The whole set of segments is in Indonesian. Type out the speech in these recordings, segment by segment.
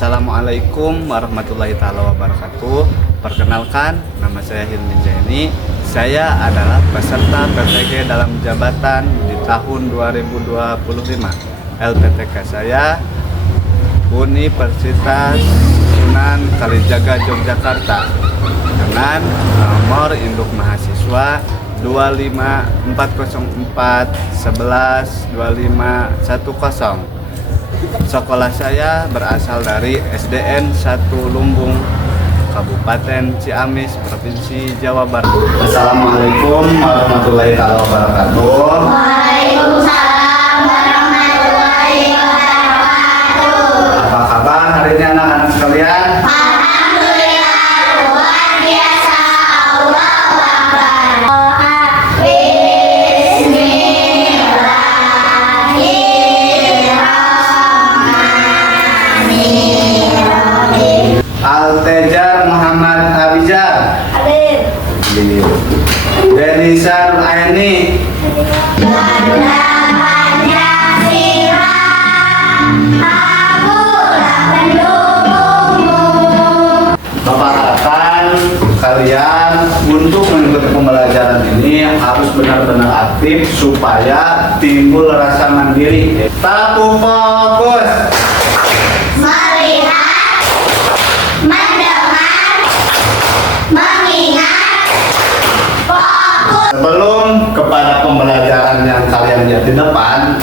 Assalamualaikum warahmatullahi taala wabarakatuh. Perkenalkan, nama saya Hilmi Zaini. Saya adalah peserta PTG dalam jabatan di tahun 2025. LPTK saya Universitas Sunan Kalijaga Yogyakarta dengan nomor induk mahasiswa 25404112510. Sekolah saya berasal dari SDN 1 Lumbung, Kabupaten Ciamis, Provinsi Jawa Barat. Assalamualaikum warahmatullahi wabarakatuh. Waalaikumsalam warahmatullahi wabarakatuh. Apa kabar hari ini anak-anak sekalian? Alhamdulillah luar biasa. Allahu Akbar. Altejar Muhammad Abizar. Alif. Denisar Aini. Bapak katakan kalian untuk mengikuti pembelajaran ini harus benar-benar aktif supaya timbul rasa mandiri. Tapu fokus. Melihat, mendengar, mengingat, fokus. Sebelum kepada pembelajaran yang kalian lihat di depan,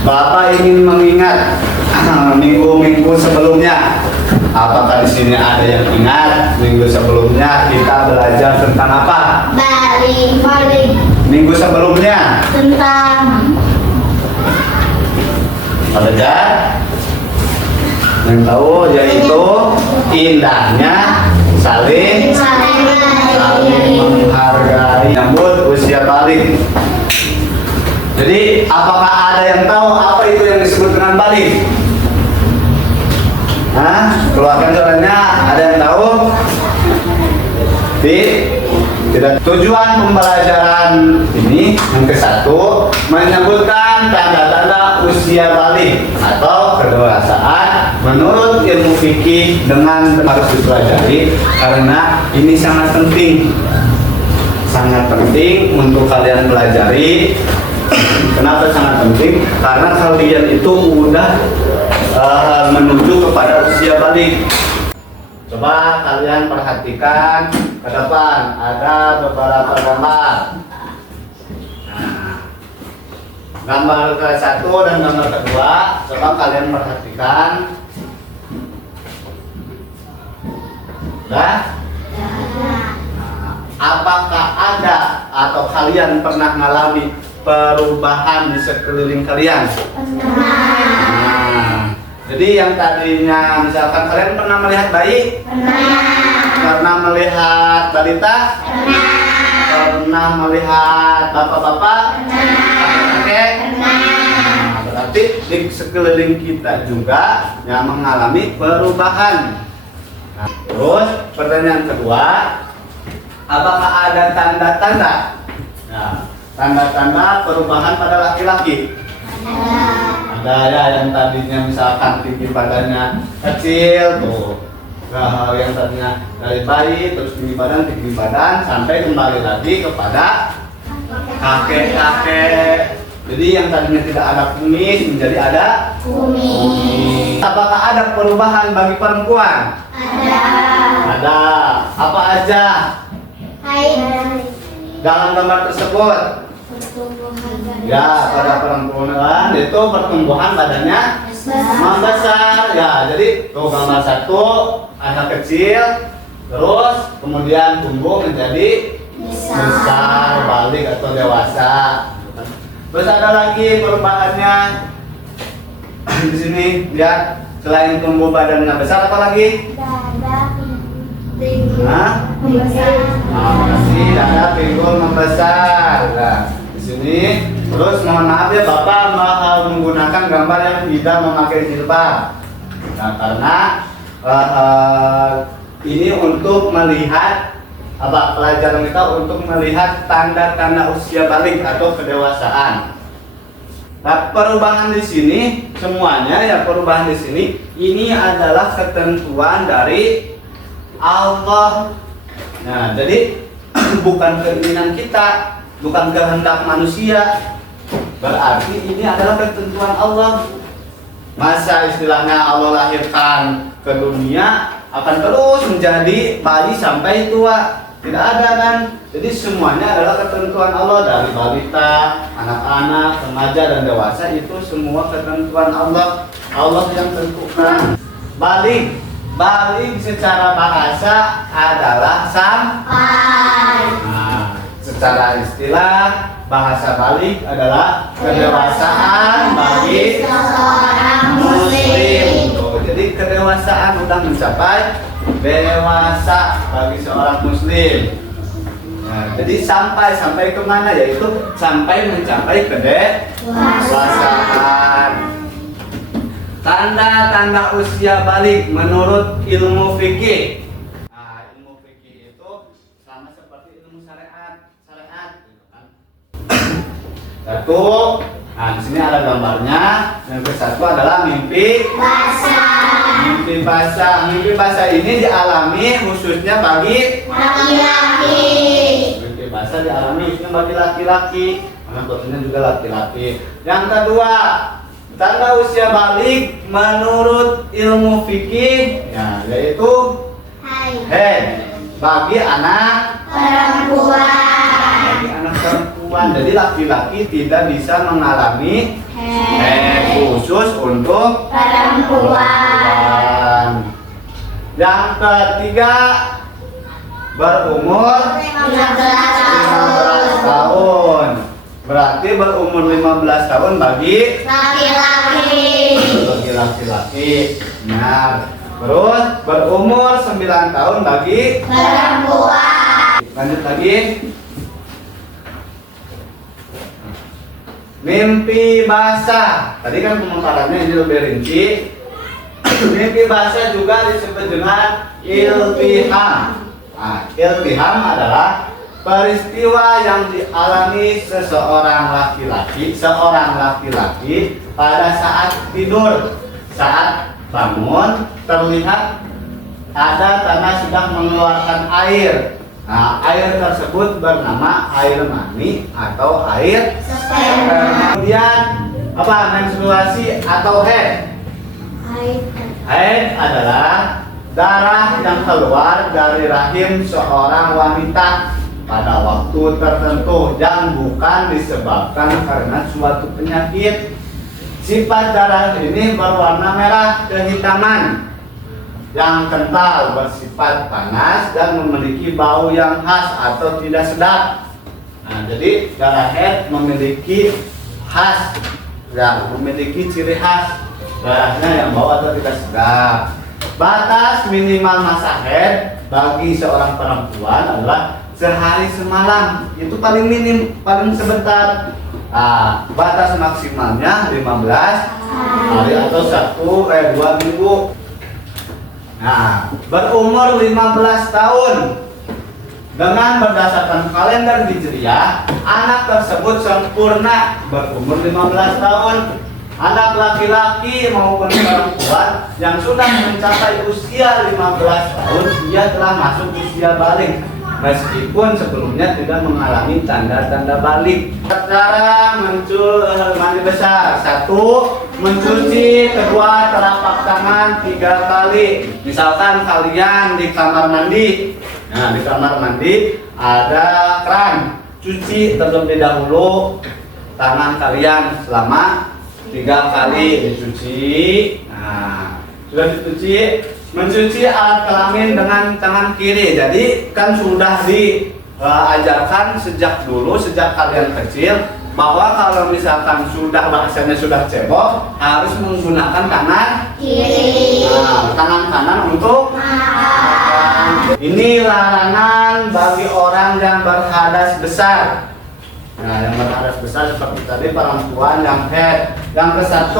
Bapak ingin mengingat minggu-minggu sebelumnya. Apakah di sini ada yang ingat minggu sebelumnya kita belajar tentang apa? Baling. Minggu sebelumnya Tentang belajar yang tahu yaitu indahnya saling menghargai, menyambut usia balik. Jadi apakah ada yang tahu apa itu yang disebut dengan balik? Keluarkan suaranya. Ada yang tahu? Tidak. Tujuan pembelajaran ini yang ke-1 menyebutkan tanda-tanda usia balik atau kedewasaan menurut ilmu fikih dengan harus dipelajari karena ini sangat penting untuk kalian pelajari. Kenapa sangat penting? Karena kalian itu udah menuju kepada usia balik. Coba kalian perhatikan ke depan, ada beberapa gambar. Gambar ke-1 dan gambar ke-2, coba kalian perhatikan. Apakah ada atau kalian pernah mengalami perubahan di sekeliling kalian? Jadi yang tadinya misalkan kalian pernah melihat bayi? Pernah melihat balita? Pernah melihat bapak-bapak? Kakek? Berarti di sekeliling kita juga yang mengalami perubahan. Terus pertanyaan kedua, apakah ada tanda-tanda? Tanda-tanda perubahan pada laki-laki? Ada ya, yang tadinya misalkan tinggi badannya kecil tuh, yang tadinya dari bayi terus tinggi badan sampai kembali lagi kepada kakek-kakek. Jadi yang tadinya tidak ada kumis menjadi ada kumis. Apakah ada perubahan bagi perempuan? Ada. Apa aja? Dalam gambar tersebut? Ya, pada perempuan itu pertumbuhan badannya membesar. Ya, jadi tuh gambar 1 anak kecil, terus kemudian tumbuh menjadi besar, balik atau dewasa. Terus ada lagi perubahannya di sini, lihat, selain tumbuh badannya besar apa lagi? Masih dada pinggul membesar. Nah, di sini terus mohon maaf ya Bapak menggunakan gambar yang tidak memakai jilbab. Nah, karena ini untuk melihat pelajaran kita untuk melihat tanda-tanda usia balik atau kedewasaan. Nah, perubahan di sini semuanya ya perubahan di sini ini adalah ketentuan dari Allah. Nah, jadi bukan keinginan kita, bukan kehendak manusia. Berarti ini adalah ketentuan Allah. Masa istilahnya Allah lahirkan ke dunia akan terus menjadi bayi sampai tua? Tidak ada kan? Jadi semuanya adalah ketentuan Allah, dari balita, anak-anak, remaja dan dewasa, itu semua ketentuan Allah. Allah yang tentukan. Balik secara bahasa adalah sampai. Nah, secara istilah bahasa balik adalah kedewasaan bagi seseorang muslim. muslim. Tuh, jadi kedewasaan udah mencapai dewasa bagi seorang muslim. Nah, jadi sampai kemana? Yaitu sampai mencapai kedewasaan. Tanda-tanda usia balik menurut ilmu fikih. Nah, ilmu fikih itu sama seperti ilmu syariat, gitu kan. Satu, nah di sini ada gambarnya. Yang ke-1 adalah mimpi Basah. Mimpi basah ini dialami khususnya bagi Laki-laki. mimpi basah dialami khususnya bagi laki-laki. Karena kontennya juga laki-laki. Yang kedua, tanda usia balik menurut ilmu fikih, ya, yaitu haid bagi anak perempuan. Jadi laki-laki tidak bisa mengalami haid khusus untuk perempuan. Yang ketiga, berumur 15 tahun. Berarti berumur 15 tahun bagi laki-laki. Nah, terus berumur 9 tahun bagi perempuan. Lanjut lagi. Mimpi basah. Tadi kan pemaparannya ini lebih rinci. Mimpi basah juga disebut dengan iltiham. Nah, iltiham adalah peristiwa yang dialami seorang laki-laki pada saat tidur. Saat bangun terlihat ada tanah sudah mengeluarkan air. Nah, air tersebut bernama air mani atau air sperma. Kemudian apa? Menstruasi atau haid. Haid adalah darah yang keluar dari rahim seorang wanita pada waktu tertentu yang bukan disebabkan karena suatu penyakit. Sifat darah ini berwarna merah kehitaman yang kental, bersifat panas dan memiliki bau yang khas atau tidak sedap. Nah, jadi darah haid memiliki khas, ya, memiliki ciri khas darahnya yang bau atau tidak sedap. Batas minimal masa haid bagi seorang perempuan adalah sehari semalam, itu paling minim, paling sebentar. Nah, batas maksimalnya 15 hari atau 2 minggu. Nah, berumur 15 tahun dengan berdasarkan kalender Hijriah, anak tersebut sempurna berumur 15 tahun. Anak laki-laki maupun perempuan yang sudah mencapai usia 15 tahun, ia telah masuk usia balik meskipun sebelumnya tidak mengalami tanda-tanda balik. Cara mandi besar: 1. Mencuci kedua telapak tangan 3 kali. Misalkan kalian di kamar mandi, nah di kamar mandi ada keran, cuci terlebih dahulu tangan kalian selama 3 kali dicuci. Nah, sudah dicuci, mencuci alat kelamin dengan tangan kiri. Jadi kan sudah diajarkan sejak dulu, sejak kalian kecil, bahwa kalau misalkan sudah bahasanya sudah cebok, harus menggunakan tangan Kiri. Nah, tangan kanan untuk ini larangan bagi orang yang berhadas besar. Nah, yang berhadas besar seperti tadi perempuan yang haid. Yang ke-1,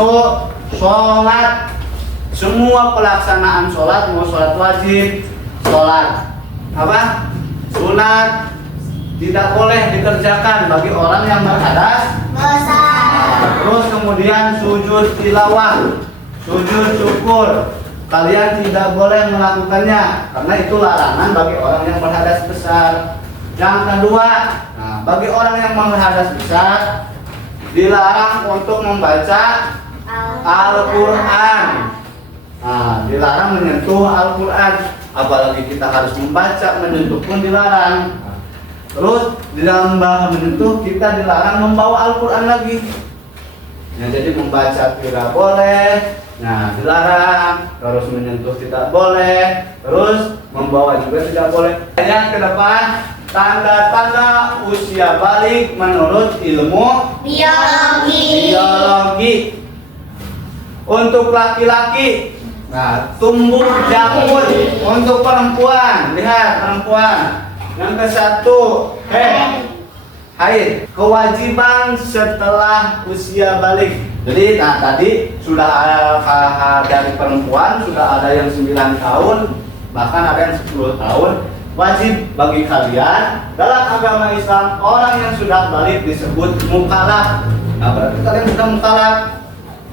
sholat. Semua pelaksanaan sholat, mau sholat wajib, sholat apa? Sunat, tidak boleh dikerjakan bagi orang yang berhadas besar. Terus kemudian sujud tilawah. sujud syukur. Kalian tidak boleh melakukannya karena itu larangan bagi orang yang berhadas besar. Yang kedua, nah, bagi orang yang berhadas besar dilarang untuk membaca Al-Quran. Nah, dilarang menyentuh Al-Quran, apalagi kita harus membaca, menyentuh pun dilarang. Terus di dalam bahasa menyentuh kita dilarang membawa Al-Quran lagi. Nah, jadi membaca tidak boleh, nah dilarang. Terus menyentuh tidak boleh, terus membawa juga tidak boleh. Yang ke depan, tanda-tanda usia balik menurut ilmu biologi. Untuk laki-laki, nah tumbuh janggut. Untuk perempuan, lihat perempuan. Yang ke satu, haid. Kewajiban setelah usia balik. Jadi, nah tadi sudah ada dari perempuan sudah ada yang 9 tahun, bahkan ada yang 10 tahun. Wajib bagi kalian dalam agama Islam, orang yang sudah balik disebut mukallaf. Nah, berarti kalian sudah mukallaf.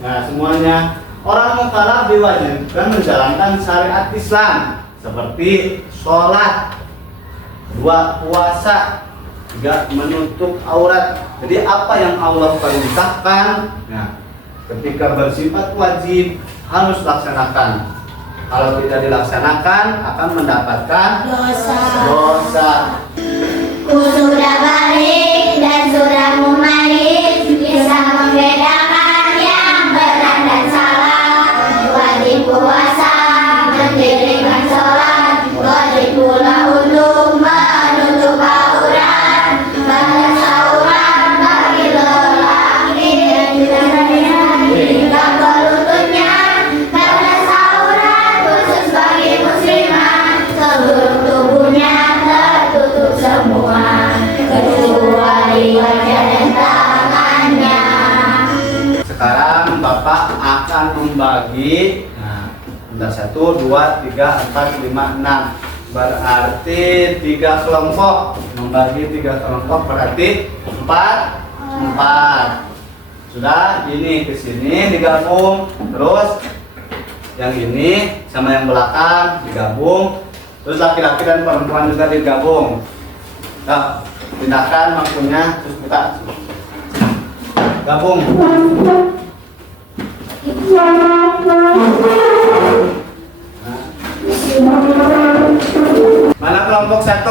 Nah, semuanya orang mukallaf diwajibkan menjalankan syariat Islam seperti sholat, 2 puasa, 3 menutup aurat. Jadi apa yang Allah perintahkan, nah, ketika bersifat wajib harus laksanakan. Kalau tidak dilaksanakan akan mendapatkan dosa. Sudah balik dan sudah memalik, bisa membedakan yang benar dan salah. Wajib puasa, mendirikan sholat, wajib pula untuk menutup aurat. Batas aurat bagi lelaki dan juga hingga pelututnya. Batas aurat khusus bagi muslimah, seluruh tubuhnya tertutup semua kecuali wajah dan tangannya. Sekarang Bapak akan membagi, nah, ada 1, 2, 3, 4, 5, 6. Berarti 3 kelompok. Membagi 3 kelompok berarti 4. Sudah, ini ke sini digabung. Terus yang ini sama yang belakang digabung. Terus laki-laki dan perempuan juga digabung. Nah, pindahkan maksudnya, terus buka. Gabung. Mana kelompok 1,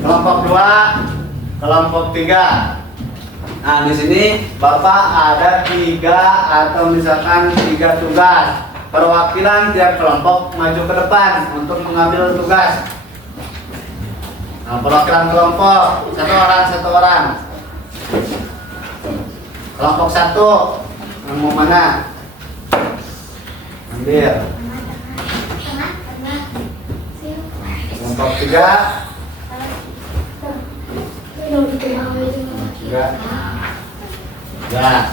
kelompok 2, kelompok 3. Nah, di sini Bapak ada 3 atau misalkan 3 tugas. Perwakilan tiap kelompok maju ke depan untuk mengambil tugas. Nah, perwakilan kelompok 1 orang. Kelompok 1 yang mau mana? Ambil. Kelompok 3. 3. Ya,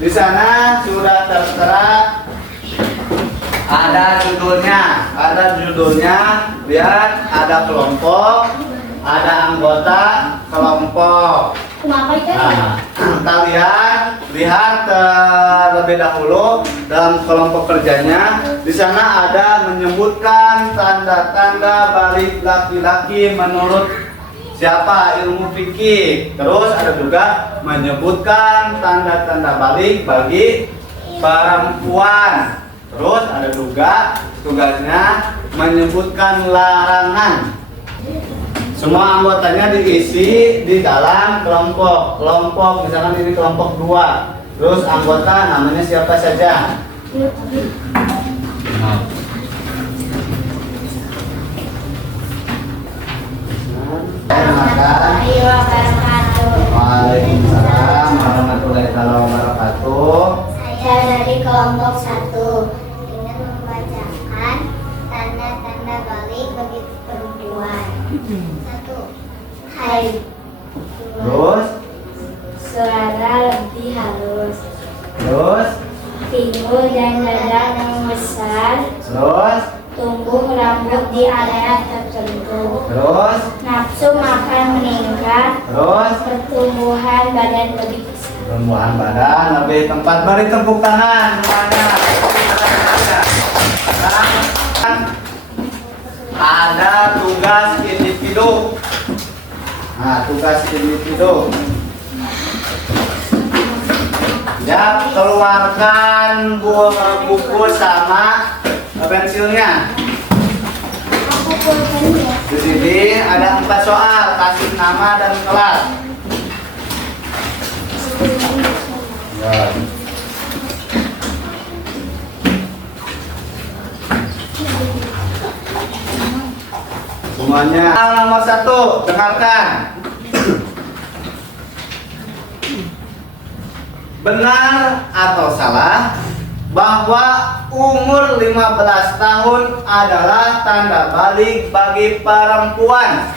di sana sudah tertera ada judulnya, lihat ada kelompok, ada anggota kelompok. Nah, kalian lihat terlebih dahulu dalam kelompok kerjanya. Di sana ada menyebutkan tanda-tanda balik laki-laki menurut siapa, ilmu fikih. Terus ada juga menyebutkan tanda-tanda balik bagi perempuan. Terus ada juga tugasnya menyebutkan larangan. Semua anggotanya diisi di dalam kelompok. Kelompok misalkan ini kelompok 2. Terus anggota namanya siapa saja? Waalaikumsalam warahmatullahi wabarakatuh. Saya dari kelompok 1 ingin membacakan tanda-tanda balik bagi perempuan. 1. Haid. Terus? Suara lebih halus. Terus? Pinggul dan dada membesar. Terus? Tumbuh rambut di area tertentu. Terus? Nafsu makan meningkat. Terus? Pertumbuhan badan lebih besar. Pertumbuhan badan lebih tempat. Beri tepuk tangan semuanya. ada tugas individu. Nah, tugas individu. Ya, keluarkan buku sama pensilnya. Di sini ada 4 soal, kasih nama dan kelas. Ya. Semuanya. Nomor 1, dengarkan. Benar atau salah bahwa umur 15 tahun adalah tanda balik bagi perempuan?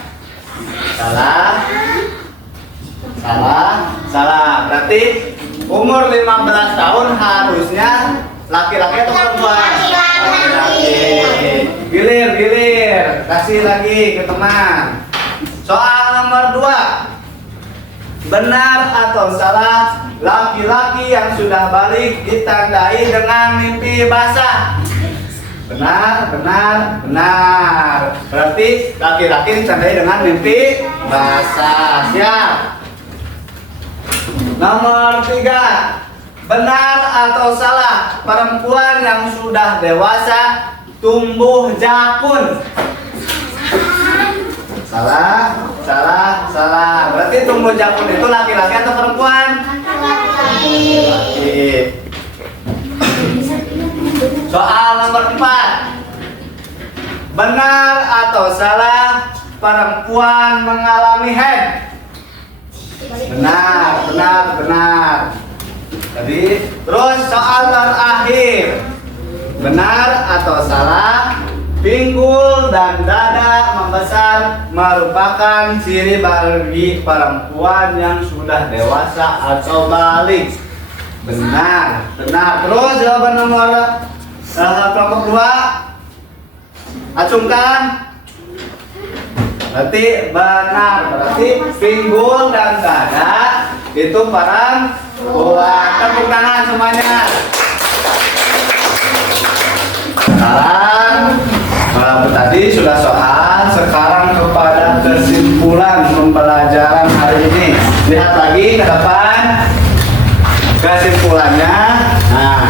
Salah. Salah. Salah. Berarti umur 15 tahun harusnya laki-laki atau perempuan? Laki-laki. Gilir. Kasih lagi ke teman. Soal nomor 2. Benar atau salah laki-laki yang sudah balik ditandai dengan mimpi basah? Benar. Berarti laki-laki ditandai dengan mimpi basah. Siap. Nomor 3. Benar atau salah perempuan yang sudah dewasa tumbuh jakun? Salah. Berarti tumbuh jakun itu laki-laki atau perempuan? Laki. Soal nomor 4. Benar atau salah perempuan mengalami haid? Benar. Jadi, terus soal terakhir. Benar atau salah pinggul dan dada membesar merupakan ciri bagi perempuan yang sudah dewasa atau balik? Benar. Terus jawaban nomor kelompok 2. Acungkan. Berarti benar. Berarti pinggul dan dada itu perempuan. Tepuk tangan semuanya. Sekarang tadi sudah soal, sekarang kepada kesimpulan pembelajaran hari ini. Lihat lagi ke depan kesimpulannya. Nah,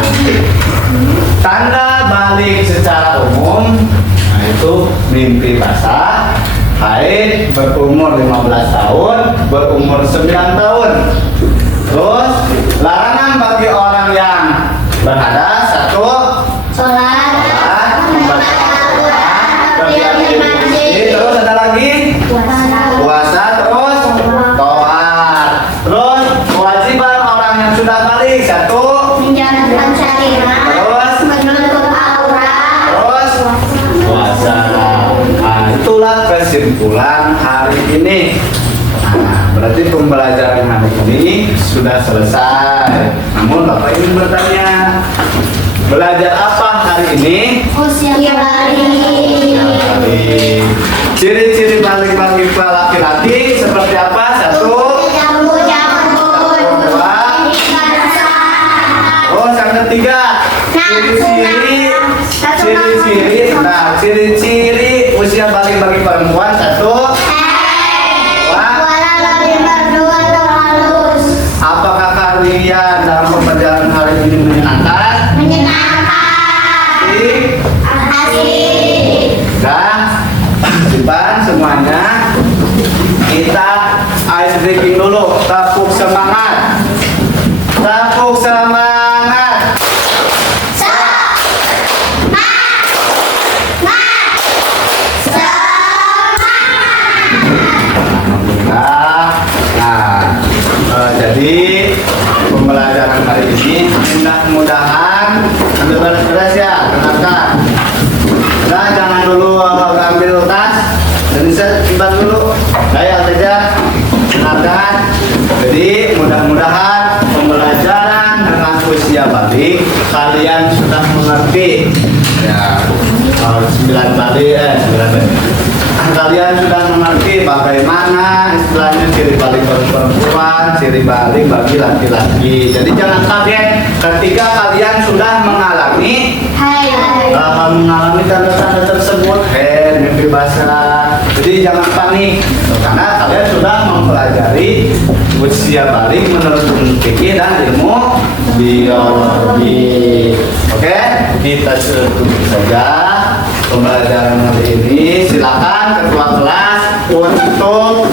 tanda balik secara umum, nah itu mimpi basah, haid, berumur 15 tahun, berumur 9 tahun. Terus larangan bagi orang yang berhadas: 1, Sholat. terus ada lagi puasa, terus toat. Terus kewajiban orang yang sudah balik: 1, Menjalankan syariat. terus Menutup aurat. terus puasa. Nah, itulah kesimpulan hari ini. Nah, berarti pembelajaran hari ini sudah selesai. Namun Bapak ingin bertanya, belajar apa hari ini? Usia balik. Ciri-ciri balik bagi laki-laki seperti apa? 1, 2. Oh, yang ketiga, ciri-ciri usia balik bagi perempuan. 1, 2. Apakah kalian dalam pembelajaran hari ini menyenangkan? Dah, simpan semuanya. Kita ice breaking dulu. Tepuk semangat. Jadi pembelajaran hari ini mudah-mudahan ambil beres-beres ya, dengarkan. Nah, jangan dulu ambil tas dan simpan dulu. Saya saja dengarkan. Jadi mudah-mudahan pembelajaran dengan usia balik kalian sudah mengerti. Ya, 9 balik. Kalian sudah mengerti bagaimana istilahnya ciri balik bagi perempuan, ciri balik bagi laki-laki. Jadi jangan kaget ketika kalian sudah mengalami tanda-tanda tersebut, haid, mimpi basah. Jadi jangan panik karena kalian sudah mempelajari usia balik menurut fikih dan ilmu biologi. Oke, kita tutup saja pembelajaran hari ini. Silakan ketua kelas untuk